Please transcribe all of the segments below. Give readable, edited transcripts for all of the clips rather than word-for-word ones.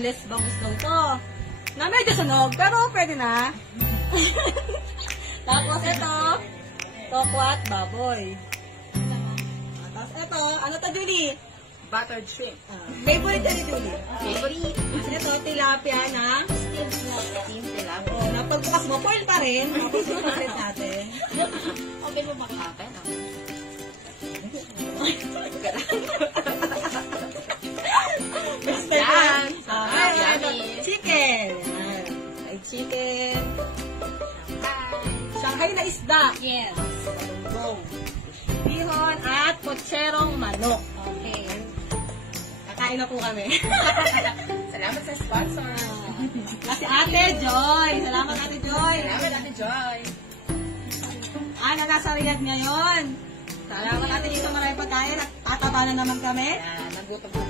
boneless bangus daw to. Na medyo sunog, pero pwede na. Tapos ito, tokwat baboy. Tapos ito, ano to, Julie? Buttered shrimp. Favorite na ni Julie. Favorite. Ito, tilapia na Steam tilapia. oh, napagbukas mo, foil pa rin. Tapos mo pa rin natin. Okay mo makakain. Yan. Yummy. Chicken. Ay, chicken. Shanghai na isda. Yes. Balunggong. Bihon at potserong manok. Okay. Kakain na po kami. Salamat sa sponsor. Kasi Ate Joy. Salamat Ate Joy. Salamat Ate Joy. Ana, nasa Riyadh ngayon. Salamat Ate dito, maraming pagkain. At tataba na naman kami. Nagutom ko.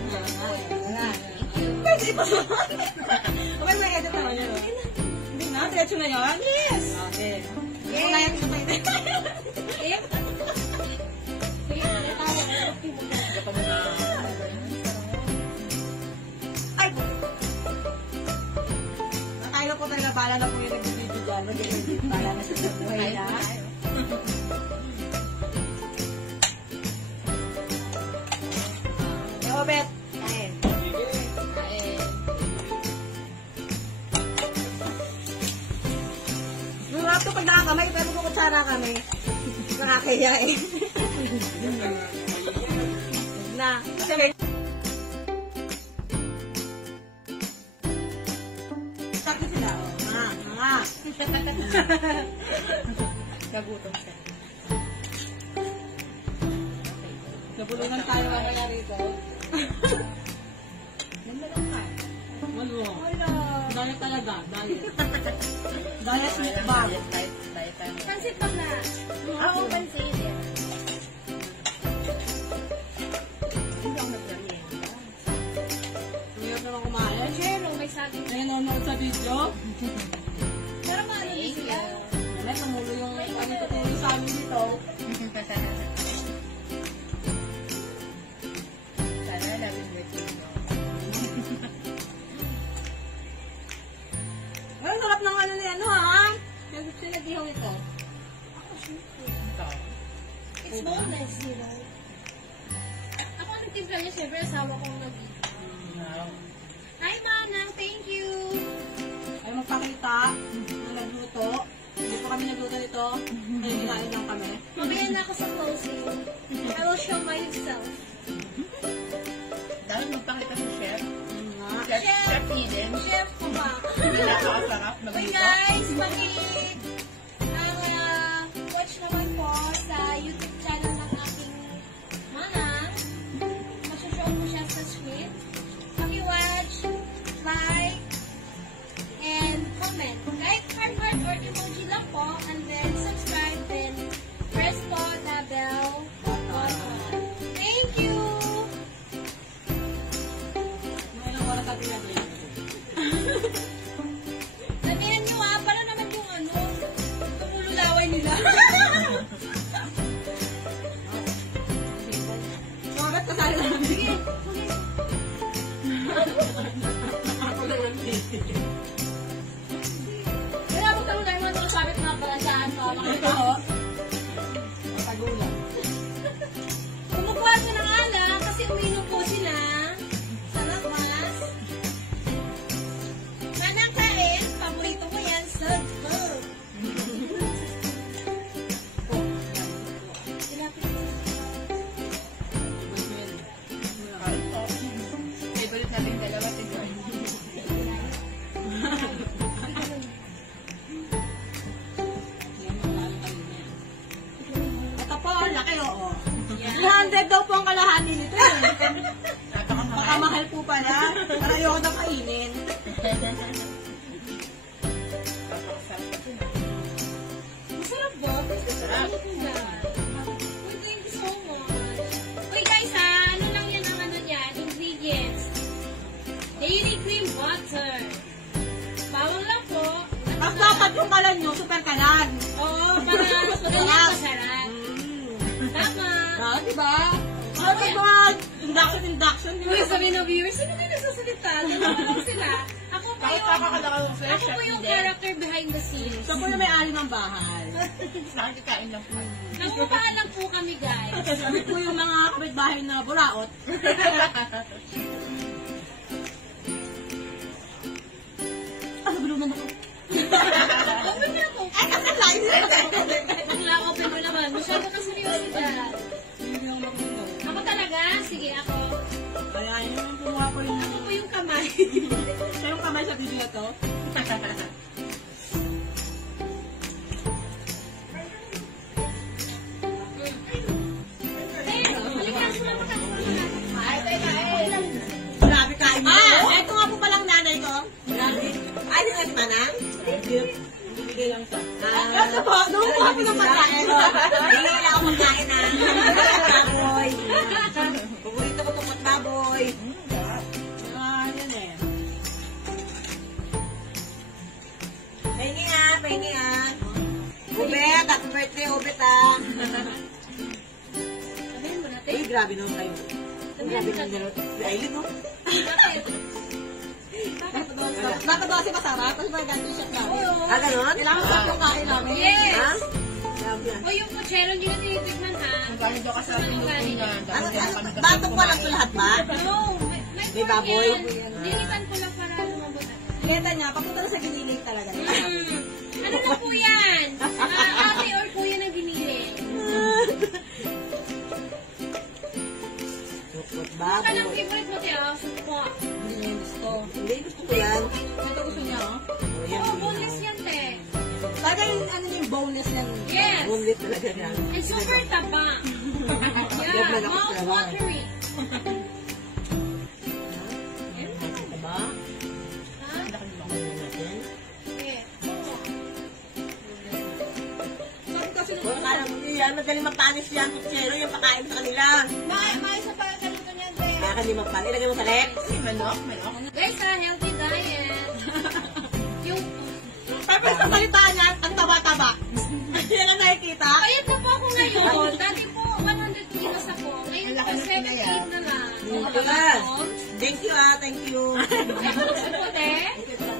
Pwede pa sa okay, may edit naman yun. Hindi na, diretso na yun? Yes! Okay. Yes! Kung nayan ko pa ito. Yes! Ay! Nakaya po tayo na bala na po yung nag-video dyan. Bala na siya sa buhay na. Robert, kain. Nurap to pag nakakamay, pero kung kutsara kami, nakakaya eh. Na, kasi sakit sila, oh. Mga. Nagutom siya. Nabulungan tayo mamaya rito. Ganda lang ka. Walo. Diet talaga. Diet. Diet meat bag. Diet. Pansit pa na. Oo, pansit. Hindi ako nagdali. Mayroon naman kumain. Share, may saging. May nanonood sa video. Pero maano din sila. Wala, tumulo yung tutulo sa amin dito. Sana namin birthday mo. Ay, sarap ng ano ni ano ha? Yung sinadihong ito. It's boneless, you know. Ako nagtimpla niya, syempre, asawa kong nag-video. Hi, Manang. Thank you. Ay, magpakita na nagluto. Hindi pa kami nagluto nito. Ay, kinain lang kami. Mamaya na ako sa closing. Pero show myself. Dapat magpakita sa chef. Chef. Chef Eden. Chef ko ba? Napakasarap na Uy dito. guys, watch naman po sa YouTube channel ng aking manang. Masushow ko siya sa screen. Paki-watch, like, and comment. Like, heart or emoji lang po, and then subscribe, then press po the bell button. Thank you! Ilang oras natin natin. Sabihan nyo para naman yung tumululaway nila. Bakit kasali namin? Sige, Ako lang ang titi. kaya magkaroon tayo mga sabit na pala dyan. Makita ko. Matagulan. Kumukuha ko ng alak kasi uminom po sila. Sarap mas. Manang kain, paborito ko yan. Sarap. Favorite natin dalawa, tignan. Ito po, ang laki oo. Yan. 200 daw po ang kalahati nito eh. Baka Napakamahal. mahal po pala. Para ayoko na kainin. Napakasarap kasi. Masarap ba? Masarap. Uy, thank you so much. Uy guys ha, ano lang yan ang ano dyan, ingredients. Dairy cream butter. Bawang lang po. Tapos dapat yung kalan nyo, super kalan. Oo, para mas masarap. Tama. Ah, diba? Ano ba mga induction? Uy, sabi ng viewers, sino kayo nagsasalita? Ganun lang sila. Ako po Bakit papakalakaw ng fresh, ako po Chef yung Eden? character behind the scenes. Siya po yung may-ari ng bahay. Nakikikain lang po. Nangupahan lang po kami guys. Kami po yung mga kapitbahay na buraot. Ano, bulungan ako? Open mo na po. Ay, kasi live na. Bigla open mo naman. Masyado ka seryoso dyan. Hindi ako mapuno. Ako talaga? Sige, ako. Kaya yun yung kumuha ko yung... Ako po yung kamay. Siya yung kamay sa video na to. Grabe kain mo. Ito nga po palang nanay ko. Grabe. Ay, di natin manang? Bibigay lang sa. Ito po, nung po ako ng pagkain. Hindi wala akong pagkain na. Baboy. Paborito ko tukot baboy. Yan eh. Pahingi nga, pahingi nga. Ubet, happy birthday, Ubet ah. Sabihin mo natin. Ay, grabe naman kayo. Grabe naman gano'n. Aileen, no? Dapat daw kasi masarap. Kasi may ganito siya namin. Ah, gano'n? Kailangan sarap yung kain namin. Yes. Ha? Grabe yan. O yung puchero, hindi na tinitignan ha. Kung gaano daw kasarap yung luto niya. Ano, batong ko lang ito lahat ba? No, May baboy. Dilitan ko lang para lumabot ako. Kita niya, papunta na sa ginilig talaga. Ano na po yan? Ate or kuya na giniling. Tukot Ano ka ng baboy. favorite mo, Teo? Supo. Hindi niya gusto. Hindi, gusto ko yan. Ito gusto niya, oh. Oh, yan. Oo, boneless yan, te. Talaga yung, ano yung boneless yan. Yes. Boneless talaga yan. And super taba. Yeah, Gagawin ako mouth sa watery. Diba? Ha? natin. Okay. Sabi kasi nung akala mo yan, magaling mapanis yan, kutsero, yung pakain sa kanila. May sa pagkaluto niyan, te. Kaya hindi mapanis, ilagay mo sa lex. Manok. Guys, healthy diet. Yung, Tapos sa salita niya, ang taba-taba. Hindi na nakikita. ayun na po ako ngayon. Dati po, 100 kilos ako. Ngayon Ang po, laki na 78 pinaya. na lang. Yes. Thank you thank you. Ako, te.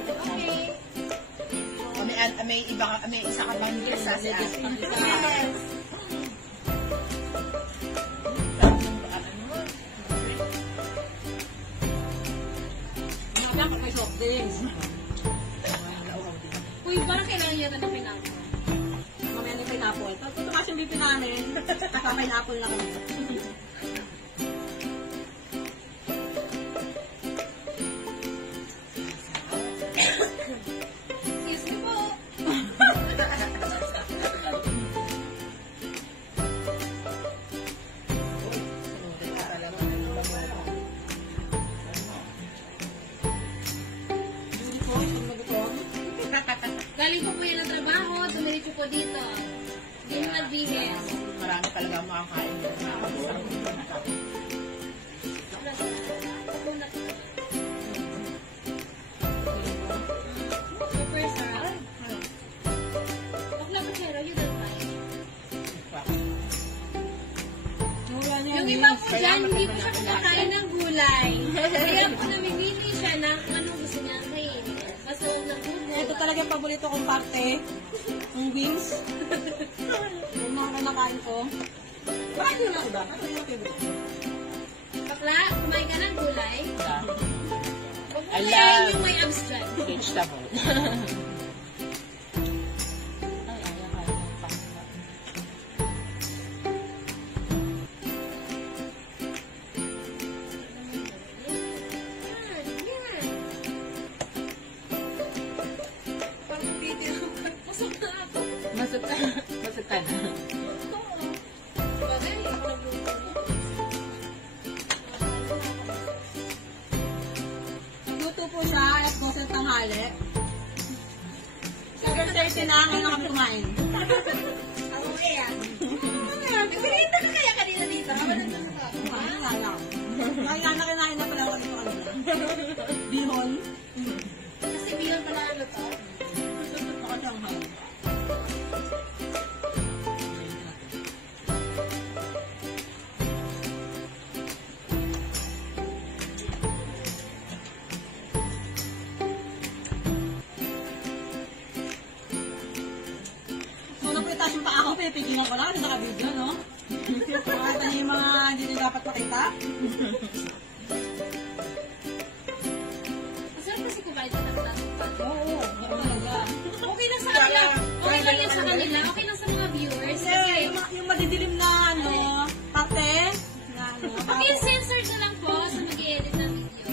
Okay. May isa ka bang dress sa si ate. Yes. Dapat may soft drinks. Uy, parang kailangan yata ng pineapple. Mamaya ni pineapple. Pag tumakas yung BP namin, naka-pineapple na kami. bihis. Marami talaga ang makakain. Super sarap. Bakla pa siya, you don't like. Yung iba po dyan, hindi po siya kumakain ng gulay. Kaya po namimili siya ng anong gusto niya kainin. Basta huwag ng gulay. Ito talaga yung paborito kong parte. Yung wings. Yung mga nakain ko. Bakit yun ang iba? Ano yung favorite? Bakla, kumain ka ng gulay. Huwag mo I kayain love- yung may abs dyan. Vegetable. Yan. Parang video. Busog na ako. Masot ka na. Oo. Bagay, nagluto. Luto po siya at 12 tanghali. 7:30 na, ngayon na kami kumain. Ako kaya. Pinita na kaya kanina dito. Ako nandun sa ako. Kumain nga lang. Kaya na kinain na pala ako ito kanina. Bihon. Kasi bihon pala ano to. Baka Shanghai. So, napitas yung pa ako, pinipigilan ko lang, hindi naka-video, no? Mga yung mga hindi nyo dapat makita. Masarap kasi kumain na ng Oo, talaga. okay lang sa kanila. Okay lang yan sa kanila. Okay lang sa mga viewers. Kasi Kasi, yung madidilim na ano, parte, na ano, paki-censor na lang po sa mag-i-edit ng video.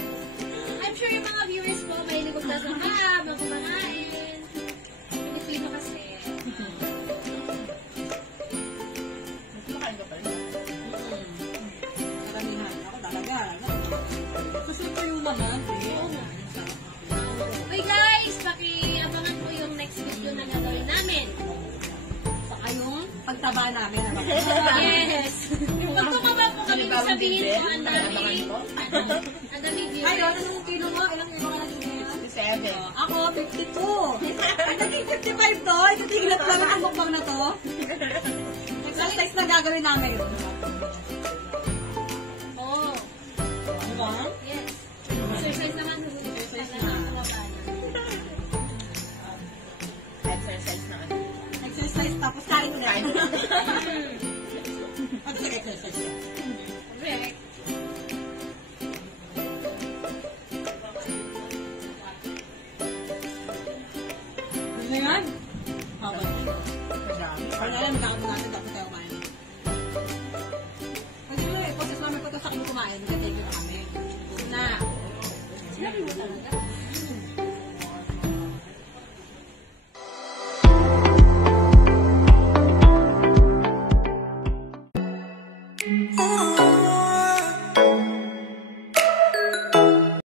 I'm sure yung mga viewers po, mahilig ko sa mga kumakain. Pilipino kasi. Kumakain ka pa rin. karamihan. Ako talaga. Susunod ko yung naman. Okay guys, paki-abangan po yung next video na gagawin namin. Saka yung pagtaba namin. Ano? Yes! Pag tumaba po kami, sabihin po, ang dami. Ang dami Ay, viewers. ano yung kilo mo? Ilang kilo ka naging ngayon? 7. Ako, 52. Ay, naging 55 to. Itigilat lang ang mukbang na to. Exercise na gagawin namin yun. Oh, Ano ba? yes. Exercise naman. Exercise na. Exercise na ano. Exercise tapos kain ulit. Kain. Ano nag-exercise ka? Correct. Ano yan? Habang. Madami. Wala lang, magkakaroon natin tapos tayo kumain. Pag yun eh, process namin ko ito sa kami kumain, mag-take na kami. Una. Sinabi mo talaga. Oh.